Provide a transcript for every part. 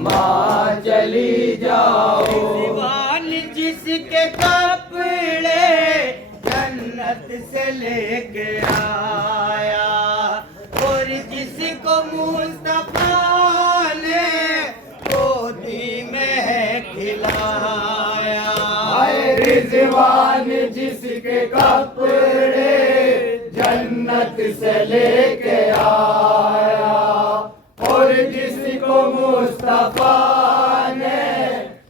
अम्मा चली जाओ। रिजवान जिसके कपड़े जन्नत से लेके आया और जिसको मुस्तफा ने गोदी में खिलाया। रिजवान जिसके कपड़े जन्नत से लेके आया और जिसको मुस्तफा ने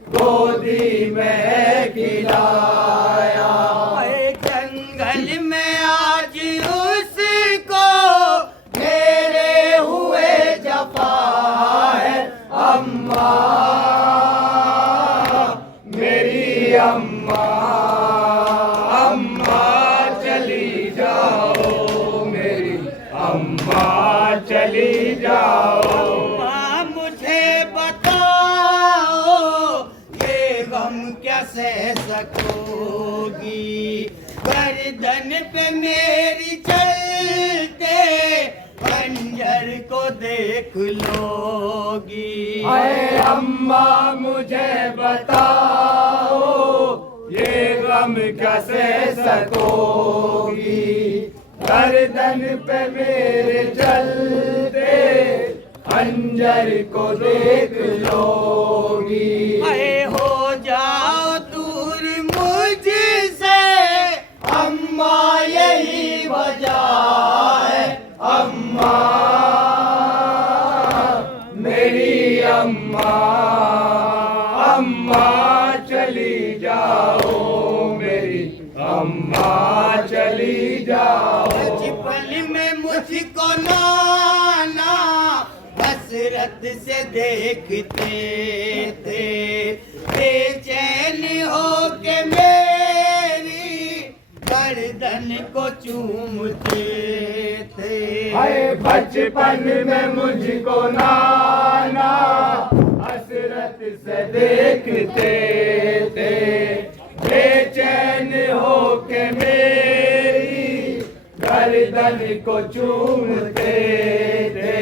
गोदी में खिलाया। जंगल में आज उसको मेरे हुए जफा है। अम्मा मेरी अम्मा, अम्मा चली जाओ मेरी अम्मा चली जाओ। माँ मुझे बताओ ये गम कैसे सकोगी, गर्दन पे मेरी चलते खंजर को देख लोगी। अरे अम्मा मुझे बताओ ये गम कैसे सकोगी, गर्दन पे मेरे चलते खंजर को देख लोगी। अरे हो जाओ दूर मुझसे अम्मा यही वजह है। अम्मा मेरी अम्मा, अम्मा चली जाओ मेरी अम्मा चली जाओ। बचपन में मुझको नाना हसरत से देखते थे, बेचैन हो के मेरी गर्दन को चूमते थे। हाय बचपन में मुझको नाना हसरत से देखते थे, बेचैन हो के मेरी गर्दन को चूमते थे।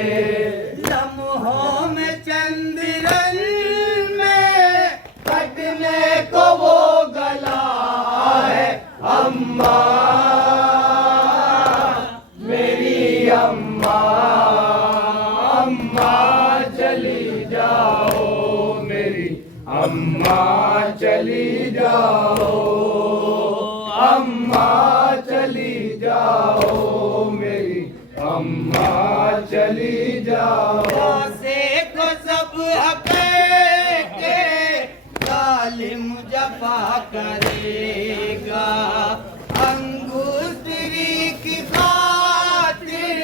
लम्हों में चंद्रन में कटने को वो गला है। अम्मा मेरी अम्मा, अम्मा चली जाओ मेरी अम्मा चली जाओ। अम्मा चली जाओ मेरी अम्मा चली जाओ। से को सब के जालिम जफा करेगा, अंगूठी की खातिर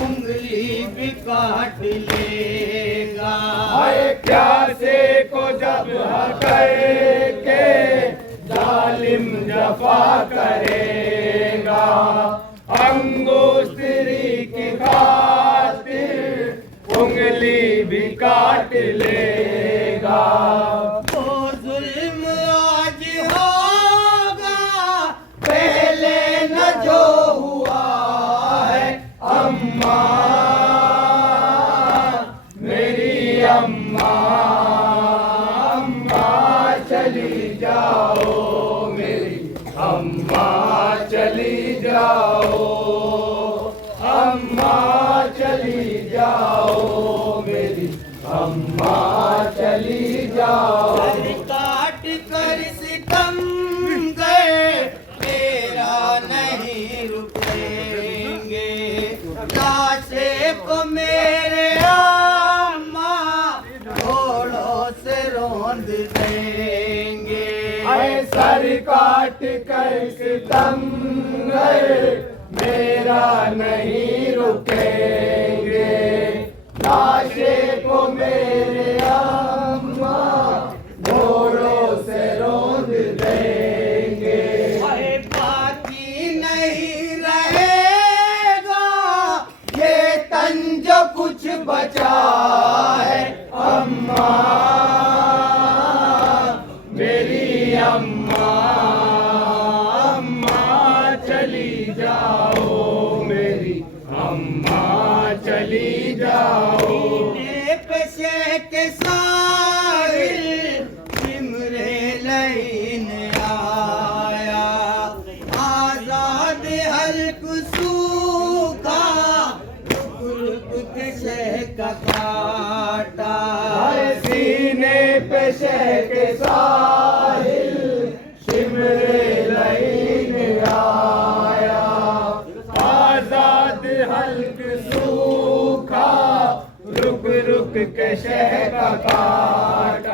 उंगली भी काट लेगा। हाय प्यासे को जब के जालिम जफा करेगा, अंगूठी की खातिर उंगली भी काट लेगा। वो जुल्म आज होगा पहले न जो हुआ है। अम्मा मेरी अम्मा, अम्मा चली जाओ मेरी अम्मा चली जाओ। अम्मा चली जाओ मेरी अम्मा चली जाओ। सर काट कर सितम गए तेरा नहीं रुकेंगे, लाशे को मेरे अम्मा घोड़ों से रौंद देंगे। अरे सर काट कर सितम गए मेरा नहीं रुकेंगे, लाशे को मेरे अम्मा घोड़ों से रौंद देंगे। अरे बाकी नहीं रहेगा ये तन जो कुछ बचा है। अम्मा मेरी अम्मा, अम्मा चली जाओ मेरी अम्मा चली जाओ। सीने पे शेक के साहिल सिमरे लईन आया, आजाद हल्क सूखा रुक रुक के शह का काटा। हर सीने पे शह के साहिल शिमरे लईन आया, आजाद हल्क सूखा रुक रुक के शह का काटा।